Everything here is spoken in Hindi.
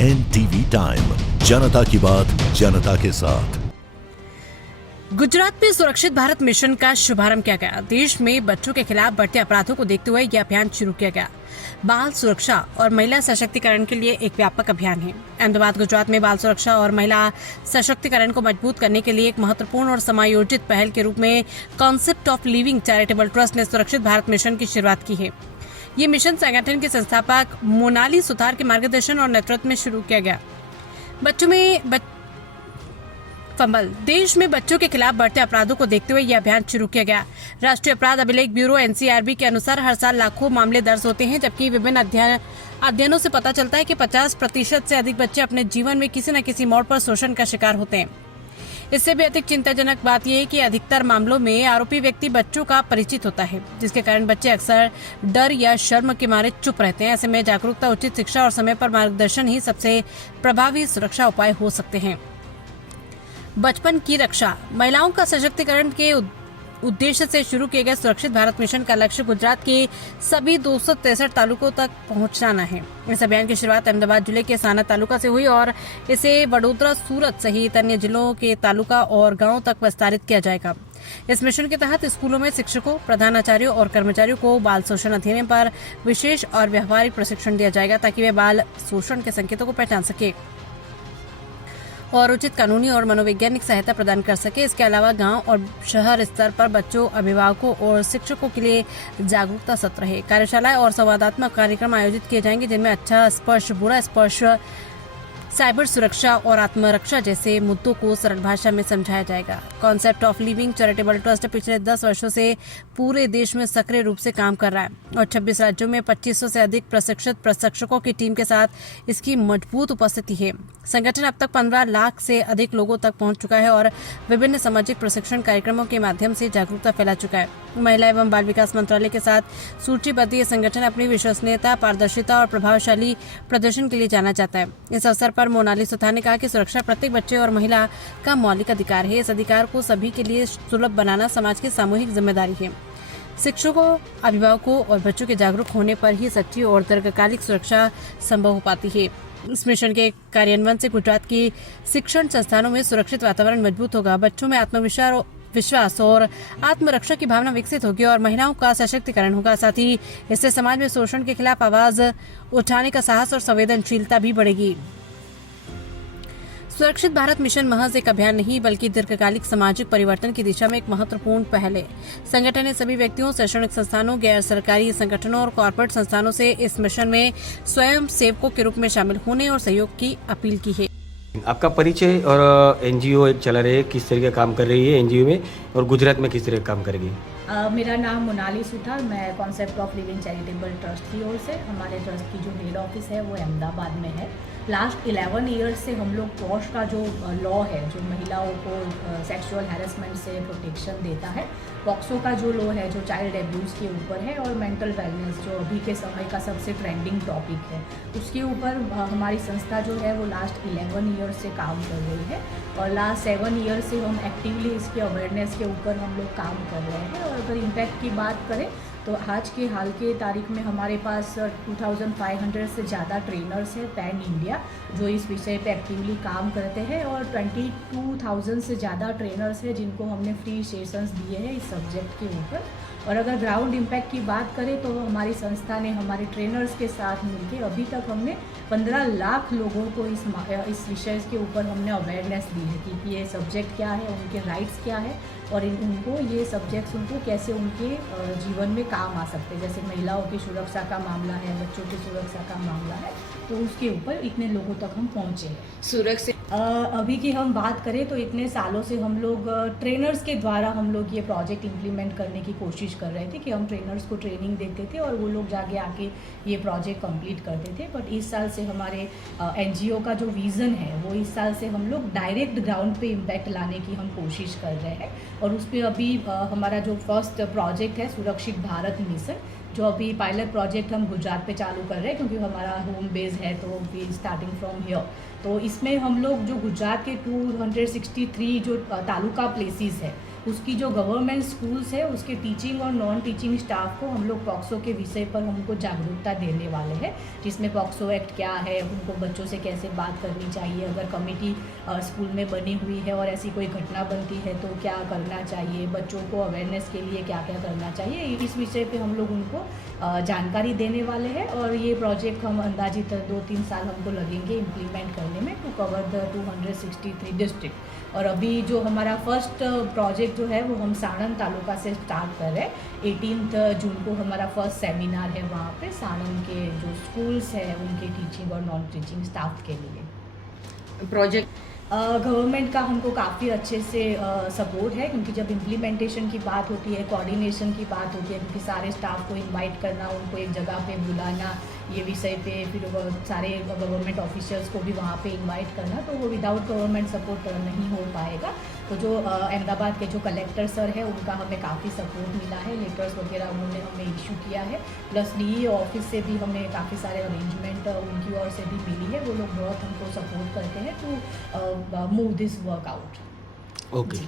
NTV टाइम, जनता की बात जनता के साथ। गुजरात में सुरक्षित भारत मिशन का शुभारंभ किया गया। देश में बच्चों के खिलाफ बढ़ते अपराधों को देखते हुए यह अभियान शुरू किया गया। बाल सुरक्षा और महिला सशक्तिकरण के लिए एक व्यापक अभियान है। अहमदाबाद गुजरात में बाल सुरक्षा और महिला सशक्तिकरण को मजबूत करने के लिए एक महत्वपूर्ण और समायोजित पहल के रूप में concept of living charitable trust ने सुरक्षित भारत मिशन की शुरुआत की है। ये मिशन संगठन के संस्थापक मोनाली सुथार के मार्गदर्शन और नेतृत्व में शुरू किया गया। देश में बच्चों के खिलाफ बढ़ते अपराधों को देखते हुए यह अभियान शुरू किया गया। राष्ट्रीय अपराध अभिलेख ब्यूरो NCRB के अनुसार हर साल लाखों मामले दर्ज होते हैं, जबकि विभिन्न अध्ययनों से पता चलता है कि 50% से अधिक बच्चे अपने जीवन में किसी न किसी मोड़ पर शोषण का शिकार होते हैं। इससे भी अधिक चिंताजनक बात यह है कि अधिकतर मामलों में आरोपी व्यक्ति बच्चों का परिचित होता है, जिसके कारण बच्चे अक्सर डर या शर्म के मारे चुप रहते हैं। ऐसे में जागरूकता, उचित शिक्षा और समय पर मार्गदर्शन ही सबसे प्रभावी सुरक्षा उपाय हो सकते हैं। बचपन की रक्षा, महिलाओं का सशक्तिकरण के उद्देश्य से शुरू किए गए सुरक्षित भारत मिशन का लक्ष्य गुजरात के सभी 263 तालुकों तक पहुंचाना है। इस अभियान की शुरुआत अहमदाबाद जिले के साना तालुका से हुई और इसे वडोदरा, सूरत सहित अन्य जिलों के तालुका और गांवों तक विस्तारित किया जाएगा। इस मिशन के तहत स्कूलों में शिक्षकों, प्रधानाचार्यों और कर्मचारियों को बाल शोषण अधिनियम पर विशेष और व्यवहारिक प्रशिक्षण दिया जाएगा, ताकि वे बाल शोषण के संकेतों को पहचान सके और उचित कानूनी और मनोवैज्ञानिक सहायता प्रदान कर सके। इसके अलावा गांव और शहर स्तर पर बच्चों, अभिभावकों और शिक्षकों के लिए जागरूकता सत्र है, कार्यशालाएं और संवादात्मक कार्यक्रम आयोजित किए जाएंगे, जिनमें अच्छा स्पर्श, बुरा स्पर्श, साइबर सुरक्षा और आत्मरक्षा जैसे मुद्दों को सरल भाषा में समझाया जाएगा। Concept of living charitable trust पिछले 10 वर्षों से पूरे देश में सक्रिय रूप से काम कर रहा है और 26 राज्यों में 2500 से अधिक प्रशिक्षित प्रशिक्षकों की टीम के साथ इसकी मजबूत उपस्थिति है। संगठन अब तक 15 लाख से अधिक लोगों तक पहुंच चुका है और विभिन्न सामाजिक प्रशिक्षण कार्यक्रमों के माध्यम से जागरूकता फैला चुका है। महिला एवं बाल विकास मंत्रालय के साथ सूचीबद्ध ये संगठन अपनी विश्वसनीयता, पारदर्शिता और प्रभावशाली प्रदर्शन के लिए जाना जाता है। इस अवसर पर मोनाली सुथार ने कहा कि सुरक्षा प्रत्येक बच्चे और महिला का मौलिक अधिकार है। इस अधिकार को सभी के लिए सुलभ बनाना समाज की सामूहिक जिम्मेदारी है। शिक्षकों, अभिभावकों और बच्चों के जागरूक होने पर ही सच्ची और दीर्घकालिक सुरक्षा संभव हो पाती है। इस मिशन के कार्यान्वयन से गुजरात की शिक्षण संस्थानों में सुरक्षित वातावरण मजबूत होगा, बच्चों में आत्मविश्वास और आत्मरक्षा की भावना विकसित होगी और महिलाओं का सशक्तिकरण होगा। साथ ही इससे समाज में शोषण के खिलाफ आवाज उठाने का साहस और संवेदनशीलता भी बढ़ेगी। सुरक्षित भारत मिशन महज एक अभियान नहीं, बल्कि दीर्घकालिक सामाजिक परिवर्तन की दिशा में एक महत्वपूर्ण पहल है। संगठन ने सभी व्यक्तियों, शैक्षणिक संस्थानों, गैर सरकारी संगठनों और कॉर्पोरेट संस्थानों से इस मिशन में स्वयं सेवकों के रूप में शामिल होने और सहयोग की अपील की है। आपका परिचय और NGO एक चला रही है, किस तरह का काम कर रही है NGO में और गुजरात में किस तरह का काम करेगी? मेरा नाम मोनाली सुथार, मैं concept of living charitable trust की ओर से, हमारे ट्रस्ट की जो हेड ऑफिस है वो अहमदाबाद में है। लास्ट 11 ईयर्स से हम लोग पॉश का जो लॉ है, जो महिलाओं को सेक्सुअल हैरेसमेंट से प्रोटेक्शन देता है, पॉक्सो का जो लॉ है जो चाइल्ड एब्यूज़ के ऊपर है, और मेंटल वेलनेस जो अभी के समय का सबसे ट्रेंडिंग टॉपिक है, उसके ऊपर हमारी संस्था जो है वो लास्ट 11 ईयर्स से काम कर रही है। और लास्ट 7 ईयर से हम एक्टिवली इसके अवेयरनेस के ऊपर हम लोग काम कर रहे हैं। और अगर इम्पैक्ट की बात करें तो आज के हाल के तारीख में हमारे पास 2500 से ज़्यादा ट्रेनर्स हैं पैन इंडिया, जो इस विषय पे एक्टिवली काम करते हैं, और 22,000 से ज़्यादा ट्रेनर्स हैं जिनको हमने फ्री सेशंस दिए हैं इस सब्जेक्ट के ऊपर। और अगर ग्राउंड इम्पैक्ट की बात करें तो हमारी संस्था ने हमारे ट्रेनर्स के साथ मिलकर अभी तक हमने 15 लाख लोगों को इस विषय के ऊपर हमने अवेयरनेस दी है कि ये सब्जेक्ट क्या है, उनके राइट्स क्या है और उनको ये सब्जेक्ट्स उनको कैसे उनके जीवन में काम आ सकते हैं। जैसे महिलाओं की सुरक्षा का मामला है, बच्चों की सुरक्षा का मामला है, तो उसके ऊपर इतने लोगों तक हम पहुँचे हैं। सुरक्षा अभी की हम बात करें तो इतने सालों से हम लोग ट्रेनर्स के द्वारा हम लोग ये प्रोजेक्ट इम्प्लीमेंट करने की कोशिश कर रहे थे कि हम ट्रेनर्स को ट्रेनिंग देते थे और वो लोग जाके आके ये प्रोजेक्ट कंप्लीट करते थे। बट इस साल से हमारे NGO का जो विज़न है वो इस साल से हम लोग डायरेक्ट ग्राउंड पे इम्पैक्ट लाने की हम कोशिश कर रहे हैं। और उस पर अभी हमारा जो फर्स्ट प्रोजेक्ट है सुरक्षित भारत मिशन, जो अभी पायलट प्रोजेक्ट हम गुजरात पे चालू कर रहे हैं क्योंकि हमारा होम बेस है, तो वी स्टार्टिंग फ्रॉम हियर। तो इसमें हम लोग जो गुजरात के 263 जो तालुका प्लेसेस है उसकी जो गवर्नमेंट स्कूल्स है उसके टीचिंग और नॉन टीचिंग स्टाफ को हम लोग पॉक्सो के विषय पर हमको जागरूकता देने वाले हैं, जिसमें पॉक्सो एक्ट क्या है, उनको बच्चों से कैसे बात करनी चाहिए, अगर कमेटी स्कूल में बनी हुई है और ऐसी कोई घटना बनती है तो क्या करना चाहिए, बच्चों को अवेयरनेस के लिए क्या क्या करना चाहिए, इस विषय पे हम लोग उनको जानकारी देने वाले हैं। और ये प्रोजेक्ट हम अंदाजित 2-3 साल हमको लगेंगे इम्प्लीमेंट करने में टू कवर द 263 डिस्ट्रिक्ट। और अभी जो हमारा फर्स्ट प्रोजेक्ट जो है वो हम साणंद तालुका से स्टार्ट कर रहे हैं। 18 जून को हमारा फर्स्ट सेमिनार है वहाँ पे साणंद के जो स्कूल्स है उनके टीचिंग और नॉन टीचिंग स्टाफ के लिए। प्रोजेक्ट गवर्नमेंट का हमको काफ़ी अच्छे से सपोर्ट है, क्योंकि जब इम्प्लीमेंटेशन की बात होती है, कोऑर्डिनेशन की बात होती है, क्योंकि सारे स्टाफ को इनवाइट करना, उनको एक जगह पे बुलाना, ये विषय पे फिर सारे गवर्नमेंट ऑफिशियल्स को भी वहाँ पे इनवाइट करना, तो वो विदाउट गवर्नमेंट सपोर्ट नहीं हो पाएगा। तो जो अहमदाबाद के जो कलेक्टर सर है उनका हमें काफ़ी सपोर्ट मिला है, लेटर्स वगैरह उन्होंने हमें इशू किया है, प्लस DE ऑफिस से भी हमें काफ़ी सारे अरेंजमेंट उनकी ओर से भी मिली है, वो लोग बहुत हमको सपोर्ट करते हैं to move this work out. Okay.